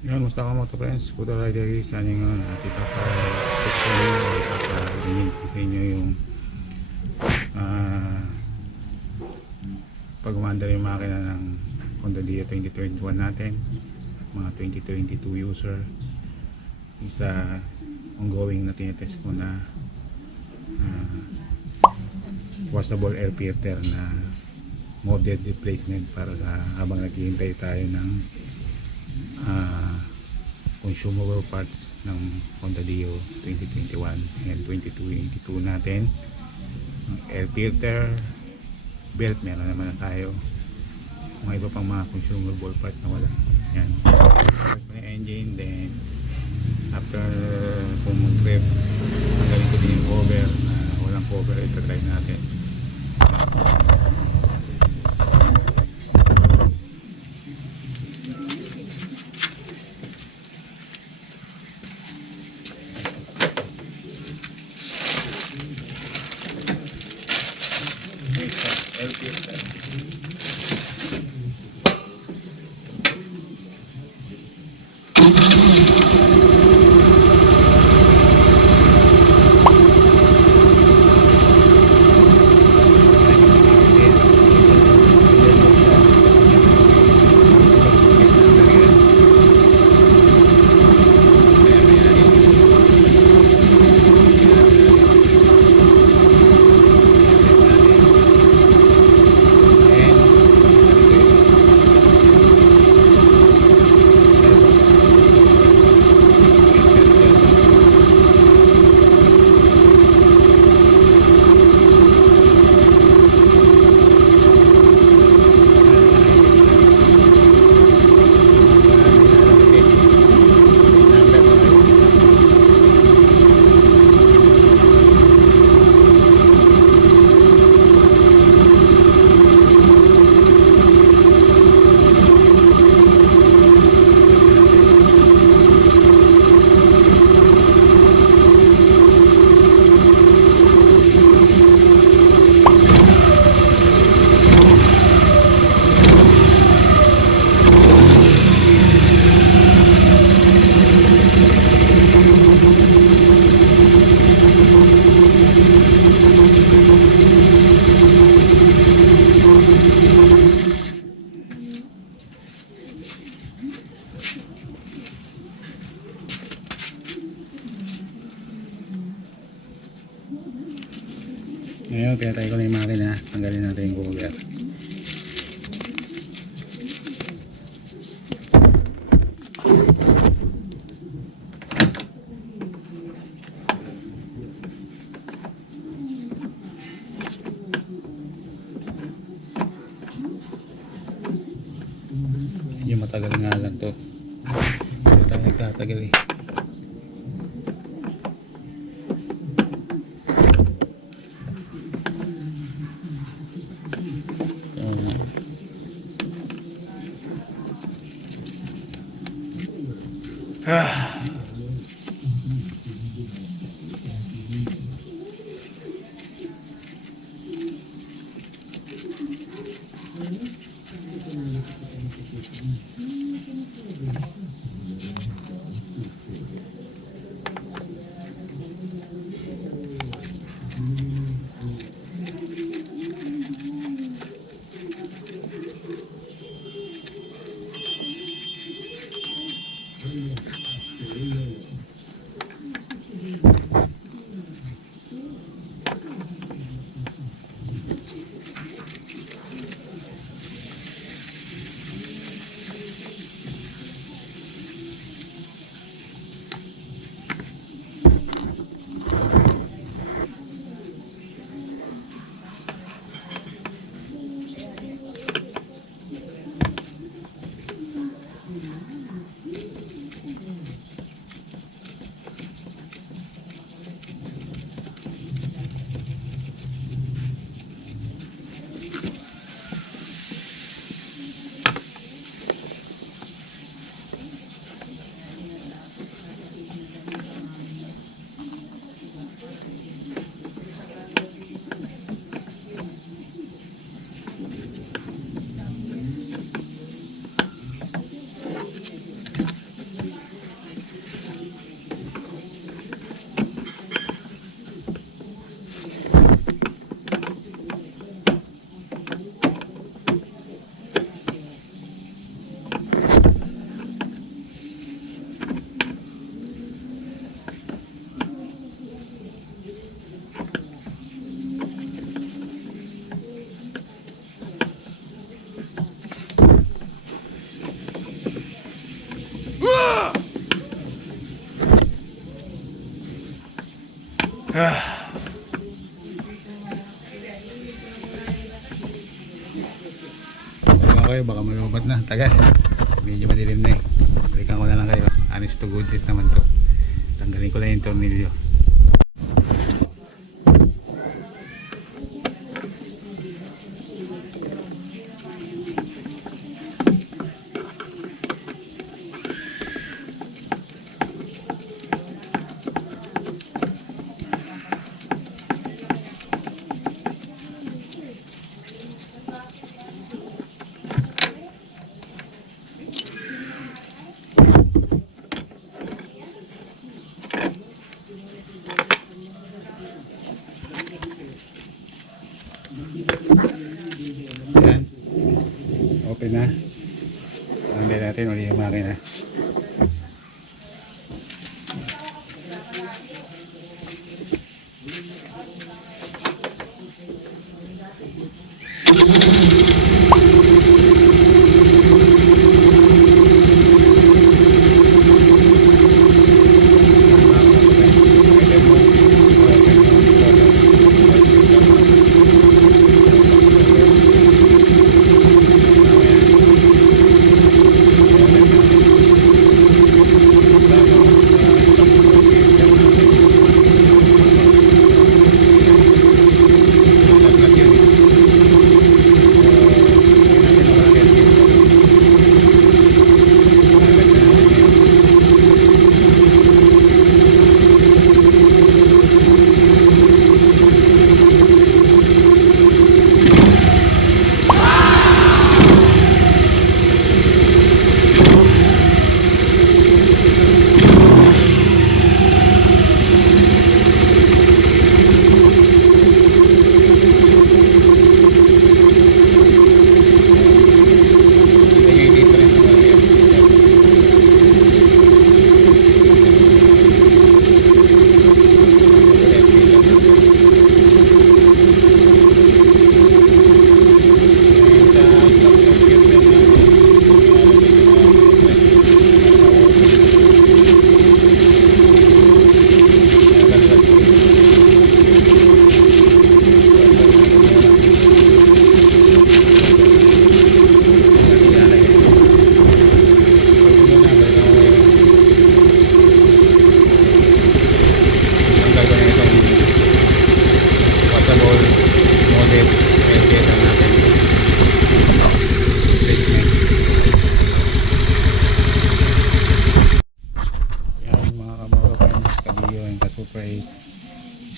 Yan, musta ka mga friends? Kuda rider sana nga natin paparinig ko sa inyo yung pag-umandar yung makina ng Honda Dia 2021 natin at mga 2022 user. Isa ongoing na tinetest ko na washable air filter na modded replacement para sa habang naghihintay tayo ng consumable parts ng Honda Dio 2021 and 2022 natin. Ang air filter, belt meron naman na tayo, mga iba pang mga consumable parts na wala. Yan, start na engine, then after kung mag-rev tanggalin ko din yung cover na walang cover, ito-try natin. Ngayon, pinatay ko na yung makina. Tanggalin natin yung cover. Yung matagal nga lang to. Hindi tayo nagtatagal eh. Balikan kayo, baka malubat na. Tagal, medyo madilim na eh. Balikan ko na lang kayo. Honest to goodness naman to. Tanggalin ko lang yung tornilyo. Ayan, open na. Tanggalin natin ulit yung makina.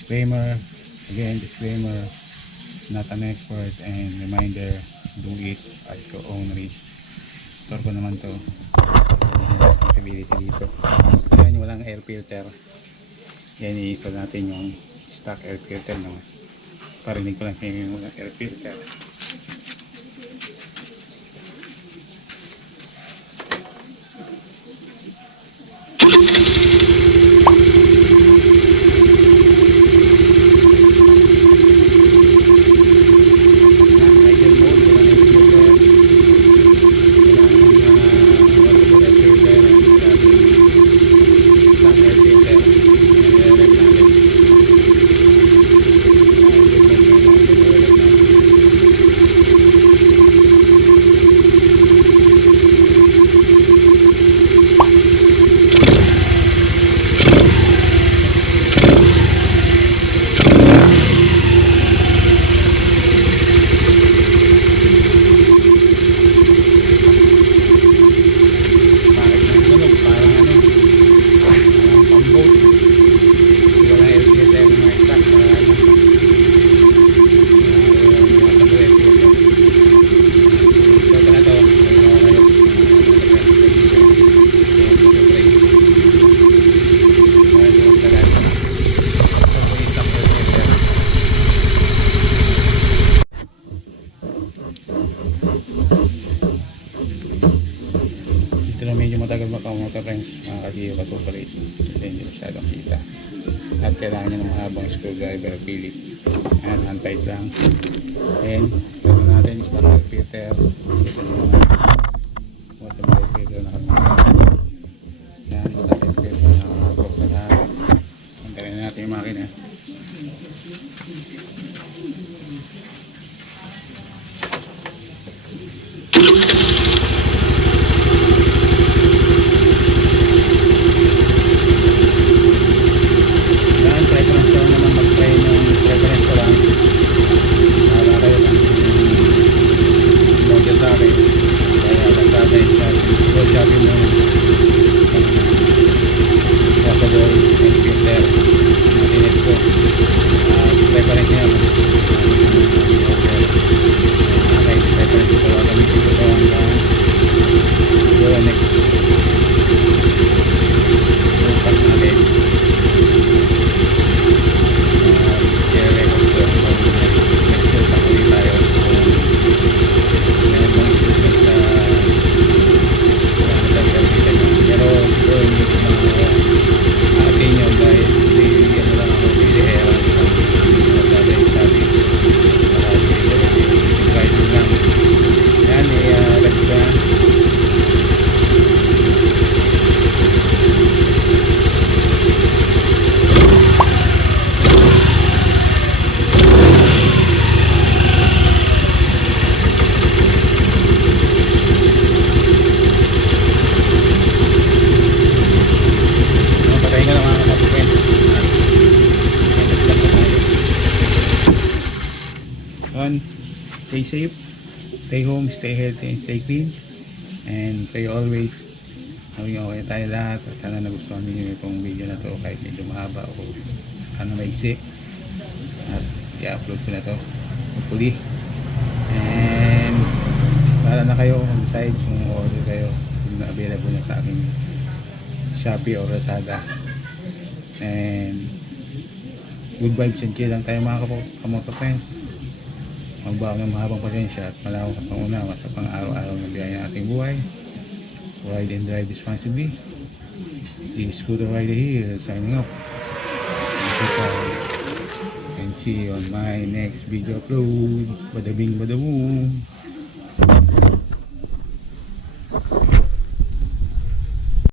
Disclaimer, again disclaimer, not an expert, and reminder, do it at your own risk. Store ko naman to, compatibility dito. Yan, walang air filter. Yan, i-install natin yung stock air filter, no? Parinig ko lang yung walang air filter. Ito na medyo matagal makamotor friends, mga kadiyo katupalit. Ito hindi masyadong kita. At kailangan nyo ng mahabang screwdriver Philip. Ayan, untied lang. And start na natin, stock air filter. Ito naman. Washable air filter na kami. Ayan, stock air filter na nakabox na lahat. Tanggalin na natin yung makina. stay safe, stay home, stay healthy, and stay clean. And pray always maging okay tayo lahat. At sana nagustuhan niyo itong video na to kahit medyo mahaba o sana maiksi. At i-upload ko na to hopefully. And para na kayo mag-decide kung order kayo kung na available na sa aming Shopee or Lazada. And good vibes and chill lang tayo mga kamoto friends. Magbawa ng mahabang pasensya at malawak at pangunawa sa pang-araw-araw na biyaya ng ating buhay. Ride and drive responsibly. This is Scooter Rider here, signing off. And see you on my next video upload. Bada bing bada boom.